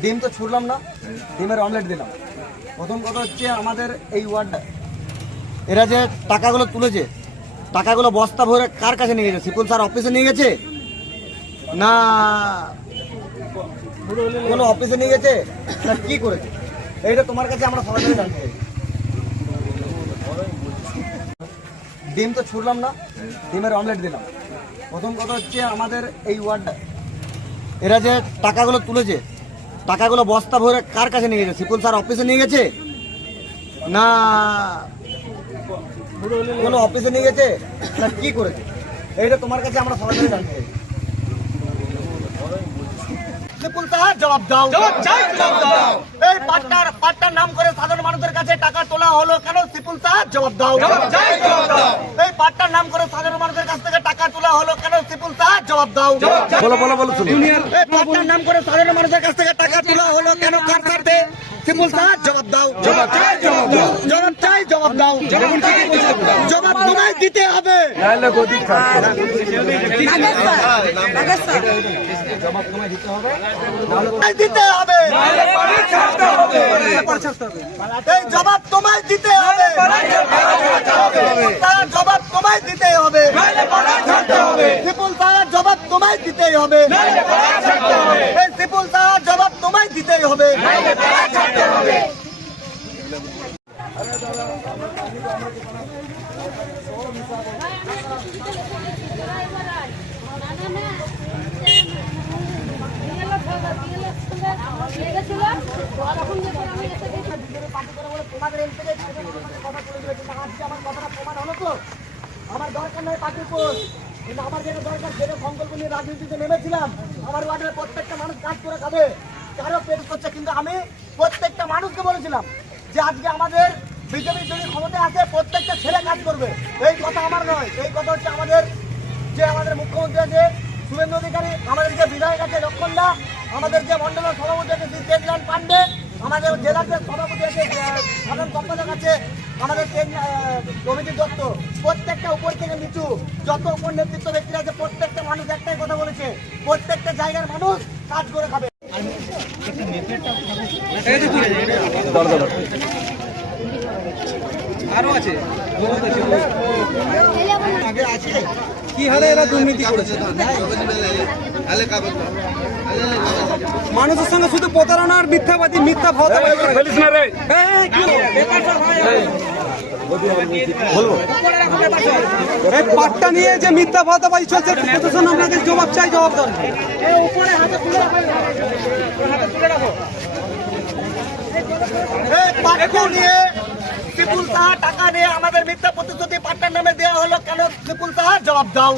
ডিম তো ছুড়লাম না, ডিমের অমলেট দিলাম। প্রথম কথা হচ্ছে আমাদের এই ওয়ার্ডটা এরা যে টাকাগুলো তুলেছে, টাকাগুলো বস্তা ভরে কার কাছে নিয়ে গেছে? সিপুল স্যার অফিসে নিয়ে গেছে না কোনো অফিসে নিয়ে গেছে না কি করেছে? এইটা তোমার কাছে আমরা সরাসরি জানতে চাই। ডিম তো ছুড়লাম না, ডিমের অমলেট দিলাম। প্রথম কথা হচ্ছে আমাদের এই ওয়ার্ডটা এরা যে টাকাগুলো তুলেছে, টাকাগুলো বস্তা ভরে কার কাছে নিয়ে গেছে? সিপুল স্যার অফিসে নিয়ে গেছে না কোনো অফিসে নিয়ে গেছে না কি করেছে? এইটা তোমার কাছে আমরা সরাসরি জানতে চাই। সিপুল স্যার জবাব দাও, এই পাট্টার নাম করে সাধারণ মানুষের কাছে টাকা তোলা হলো কেন? সিপুল স্যার জবাব দাও, এই পাট্টার নাম করে সাধারণ মানুষের কাছ থেকে টাকা তোলা হলো কেন? সিপুল স্যার জবাব দাও। বলো বলো বলো, এই পাট্টার নাম করে সাধারণ মানুষের কাছ থেকে টাকা তোলা হলো কেন? কার স্বার্থে? সিপুল স্যার জবাব দাও, জবাব চাই, জবাব দাও। জবাব তোমায় দিতে হবে, জবাব তোমায় দিতে হবে, দিতে হবে, এই জবাব তোমায় দিতে হবে, জবাব তোমায় দিতে হবে, সিপুল স্যার জবাব তোমায় দিতেই হবে, এই সিপুল স্যার জবাব তোমায় দিতেই হবে। আমার দরকার নয় পার্টির পোস্ট, কিন্তু আমার যেটা দরকার যেটা সংকল্প নিয়ে রাজনীতিতে নেমেছিলাম, আমার ওয়ার্ডের প্রত্যেকটা মানুষ কাজ করে খাবে, কারো পেট করছে। কিন্তু আমি প্রত্যেকটা মানুষকে বলেছিলাম যে আজকে আমাদের বিজেপি যদি ক্ষমতায় আসে প্রত্যেকটা ছেলে কাজ করবে। এই কথা আমার নয়, এই কথা হচ্ছে আমাদের মুখ্যমন্ত্রী আছে শুভেন্দু অধিকারী, আমাদের যে বিধায়ক আছে লক্ষণদা, আমাদের যে মন্ডলের সভাপতি আছে তেজলাল পান্ডে, আমাদের জেলার যে সভাপতি আছে সাধারণ সম্পাদক আছে আমাদের কমিটির দত্ত, প্রত্যেকটা উপর থেকে নিচু যত উপর নেতৃত্ব ব্যক্তিরা আছে প্রত্যেকটা মানুষ একটাই কথা বলেছে, প্রত্যেকটা জায়গার মানুষ কাজ করে খাবে। আরো আছে আগে আছে কি হালে এরা দুর্নীতি করেছে, মানুষের সঙ্গে শুধু প্রতারণার মিথ্যাবাদী মিথ্যা পাট্টা নিয়ে যে মিথ্যা ভাতাবাজি চলছে, প্রশাসন আপনাদের জবাব চাই, জবাব দেন। সিপুল সাহা টাকা নিয়ে আমাদের মিথ্যা প্রতিশ্রুতি পাট্টার নামে দেওয়া হলো কেন? সিপুল সাহা জবাব দাও,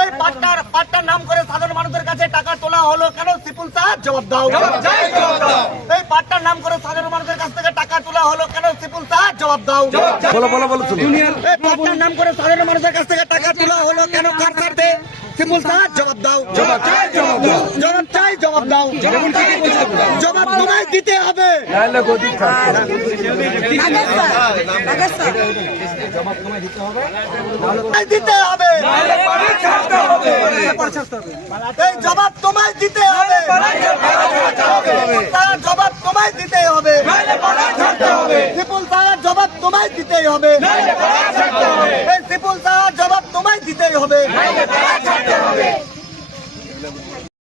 এই পাট্টার নাম করে সাধারণ মানুষের কাছে টাকা তোলা হলো কেন? সিপুল সাহা জবাব দাও, এই পাট্টার নাম করে সাধারণ মানুষের কাছ থেকে টাকা তোলা হলো কেন? সিপুল সাহা জবাব দাও, বলো বলো বলো, এই পাট্টার নাম করে সাধারণ মানুষের কাছ থেকে টাকা তোলা হলো কেন? কার স্বার্থে? সিপুল সাহা জবাব দাও, জবাব চাই, জবাব দাও। জবাব তোমায় দিতে হবে, জবাব তোমায় দিতে হবে, দিতে হবে, এই জবাব তোমায় দিতে হবে, জবাব তোমায় দিতে হবে, সিপুল সাহা জবাব তোমায় দিতেই হবে, এই সিপুল সাহা জবাব তোমায় দিতেই হবে।